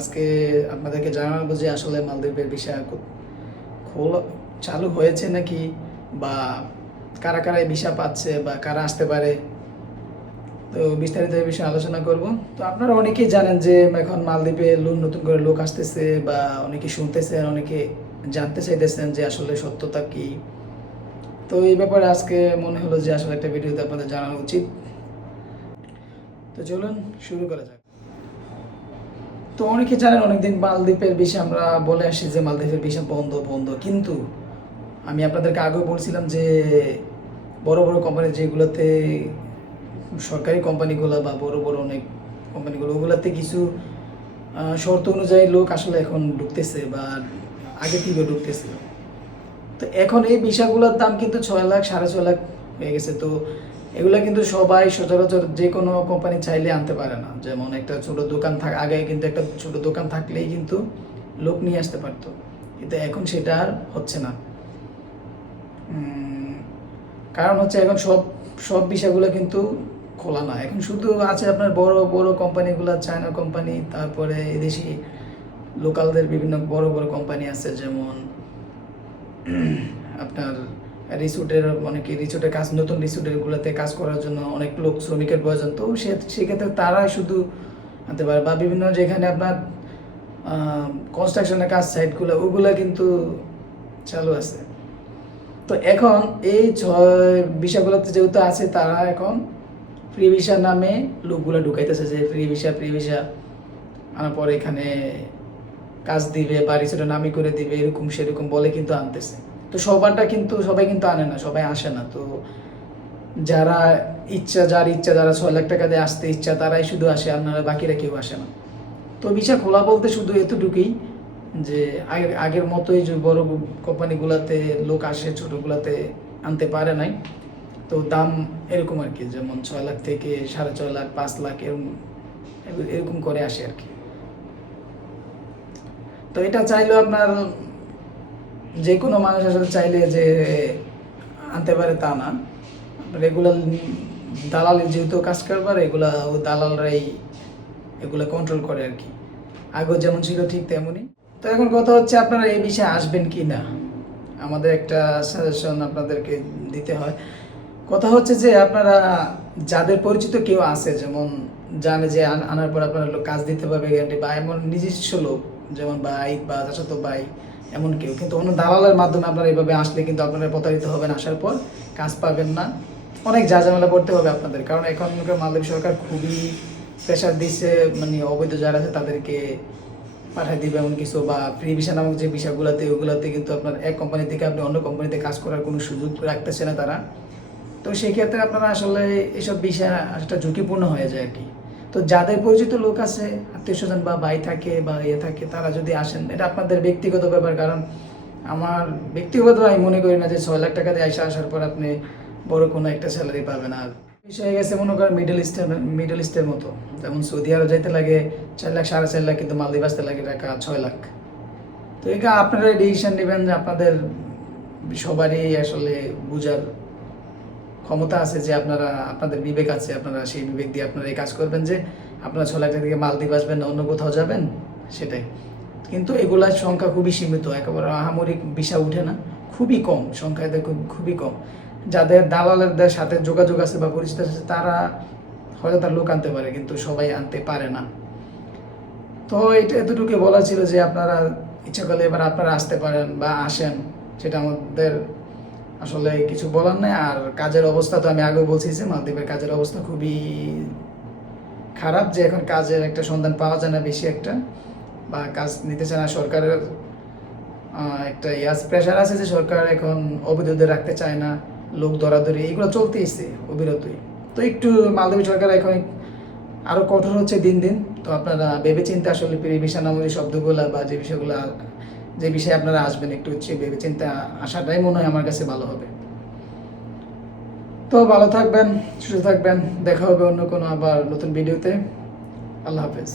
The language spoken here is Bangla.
আজকে আপনাদেরকে জানাবো যে আসলে মালদ্বীপের ভিসা খোলা চালু হয়েছে নাকি, বা কারা কারা এই ভিসা পাচ্ছে বা কারা আসতে পারে। তো বিস্তারিত এই বিষয়ে আলোচনা করব। তো আপনারা অনেকেই জানেন যে এখন মালদ্বীপে নতুন করে লোক আসতেছে, বা অনেকে শুনতেছেন, অনেকে জানতে চাইতেছেন যে আসলে সত্যতা কি। তো এই ব্যাপারে আজকে মনে হলো যে আসলে একটা ভিডিওতে আপনাদের জানানো উচিত। তো চলুন শুরু করা যাক। তো অনেকে জানেন অনেকদিন মালদ্বীপের ভিসা আমরা বলে আসি যে মালদ্বীপের ভিসা বন্ধ বন্ধ, কিন্তু আমি আপনাদেরকে আগেও বলছিলাম যে বড় বড় কোম্পানি যেগুলোতে সরকারি কোম্পানিগুলো বা বড় বড় অনেক কোম্পানিগুলো, ওগুলোতে কিছু শর্ত অনুযায়ী লোক আসলে এখন ঢুকতেছে, বা আগে থেকে ঢুকতেছে। তো এখন এই ভিসাগুলোর দাম কিন্তু 6 লাখ 6.5 লাখ হয়ে গেছে। তো এগুলো কিন্তু সবাই সচরাচর যে কোনো কোম্পানি চাইলে আনতে পারে না। যেমন একটা ছোট দোকান আগে কিন্তু একটা ছোট দোকান থাকলেই কিন্তু লোক নিয়ে আসতে পারতো, কিন্তু এখন সেটা আর হচ্ছে না। কারণ হচ্ছে এখন সব সব বিষয়গুলো কিন্তু খোলা না, এখন শুধু আছে আপনার বড় বড় কোম্পানিগুলো, চায়না কোম্পানি, তারপরে এদেশি লোকালদের বিভিন্ন বড় বড় কোম্পানি আছে। যেমন আপনার রিসোর্টের, অনেকে রিসোর্টের কাজ, নতুন রিসোর্টেরগুলোতে কাজ করার জন্য অনেক লোক শ্রমিকের প্রয়োজন, তো সেক্ষেত্রে তারাই শুধু আনতে পারে। বা বিভিন্ন যেখানে আপনার কনস্ট্রাকশনের কাজ সাইটগুলো, ওগুলো কিন্তু চালু আছে। তো এখন এই ভিসাগুলোতে যেহেতু আছে, তারা এখন ফ্রি ভিসার নামে লোকগুলো ঢুকাইতেছে যে ফ্রি ভিসা আনার পরে এখানে কাজ দিবে বা রিসোর্টের নামই করে দিবে, এরকম সেরকম বলে কিন্তু আনতেছে। তো সবাই কিন্তু আনে না, সবাই আসে না। তো যার ইচ্ছা, যারা 6 লাখ টাকা দিয়ে আসতে ইচ্ছা, তারাই শুধু আসে, আর নাহলে বাকিরা কেউ আসে না। তো ভিসা খোলা বলতে শুধু এতটুকুই যে আগের মতোই যে বড় কোম্পানিগুলোতে লোক আসে, ছোটোগুলোতে আনতে পারে নাই। তো দাম এরকম আর কি, যেমন 6 লাখ থেকে 6.5 লাখ 5 লাখ এরকম এরকম করে আসে আর কি। তো এটা চাইলেও আপনার যে কোনো মানুষ আসলে চাইলে যে আনতে পারে তা না। রেগুলার দালালি যেহেতু কাজ কারবার, এগুলা ও দালালরাই এগুলো কন্ট্রোল করে আর কি। আগেও যেমন ছিল ঠিক তেমনই। তো এখন কথা হচ্ছে আপনারা এই বিষয়ে আসবেন কি না, আমাদের একটা সাজেশন আপনাদেরকে দিতে হয়। কথা হচ্ছে যে আপনারা যাদের পরিচিত কেউ আছে, যেমন জানে যে আনার পর আপনারা কাজ দিতে পারবে গ্যারান্টি, বা এমন নিজস্ব লোক, যেমন ভাই বা চাচাতো ভাই, এমন কেউ, কিন্তু অন্য দালালের মাধ্যমে আপনারা এইভাবে আসলে কিন্তু আপনারা প্রতারিত হবেন, আসার পর কাজ পাবেন না, অনেক ঝামেলা করতে হবে আপনাদের। কারণ এখনকার মালদ্বীপ সরকার খুবই প্রেশার দিচ্ছে, মানে অবৈধ যারা আছে তাদেরকে পাঠিয়ে দিবে এমন কিছু, বা ফ্রি ভিসা নামক যে ভিসাগুলোতে, ওগুলোতে কিন্তু আপনার এক কোম্পানি থেকে আপনি অন্য কোম্পানিতে কাজ করার কোনো সুযোগ রাখতেছে না তারা। তো সেক্ষেত্রে আপনারা আসলে এসব বিষয় একটা ঝুঁকিপূর্ণ হয়ে যায় আর কি। তো যাদের পরিচিত লোক আছে, আত্মীয় স্বজন বা ভাই থাকে বা থাকে, তারা যদি আসেন, এটা আপনাদের ব্যক্তিগত ব্যাপার। কারণ আমার ব্যক্তিগত আমি মনে করি না যে 6 লাখ টাকা দিয়ে আসার পর আপনি বড় কোনো একটা স্যালারি পাবেন। আর বিষয় হয়ে গেছে মনে করেন মিডল ইস্টের মতো, যেমন সৌদি আরব যাইতে লাগে 4 লাখ 4.5 লাখ, কিন্তু মালদ্বীপ আসতে লাগে টাকা 6 লাখ। তো এটা আপনারা ডিসিশন নেবেন যে আপনাদের সবারই আসলে বুঝার ক্ষমতা আছে, যে আপনাদের বিবেক আছে, আপনারা সেই বিবেক দিয়ে আপনারা এই কাজ করবেন যে আপনারা 6 লাখ টাকা থেকে মালদ্বীপ আসবেন না অন্য কোথাও যাবেন, সেটাই। কিন্তু এগুলার সংখ্যা খুবই সীমিত, একেবারে আহামরি ভিসা উঠে না, খুবই কম সংখ্যা, এদের খুবই কম। যাদের দালালদের সাথে যোগাযোগ আছে বা পরিচিত আছে, তারা হয়তো তার লোক আনতে পারে, কিন্তু সবাই আনতে পারে না। তো এটা এতটুকু বলা ছিল যে আপনারা ইচ্ছা করলে এবার আপনারা আসতে পারেন বা আসেন, সেটা আমাদের আসলে কিছু বলার নেই। আর কাজের অবস্থা তো আমি আগেও বলছি যে মালদ্বীপের কাজের অবস্থা খুবই খারাপ, যে এখন কাজের একটা সন্ধান পাওয়া যায় না বেশি একটা, বা কাজ নিতে চায় না সরকারের। একটা প্রেশার আছে যে সরকার এখন অবৈধদের রাখতে চায় না, লোক ধরাধরি এগুলো চলতেইছে অবিরতই। তো একটু মালদ্বীপ সরকার এখন আরও কঠোর হচ্ছে দিন দিন। তো আপনারা ভেবে চিন্তে আসলে ভিসা নামক যে শব্দগুলো বা যে বিষয়গুলো, যে বিষয়ে আপনারা আসবেন, একটু হচ্ছে ভেবে চিন্তে আসাটাই মনে হয় আমার কাছে ভালো হবে। তো ভালো থাকবেন, সুস্থ থাকবেন, দেখা হবে অন্য কোনো আবার নতুন ভিডিওতে। আল্লাহ হাফেজ।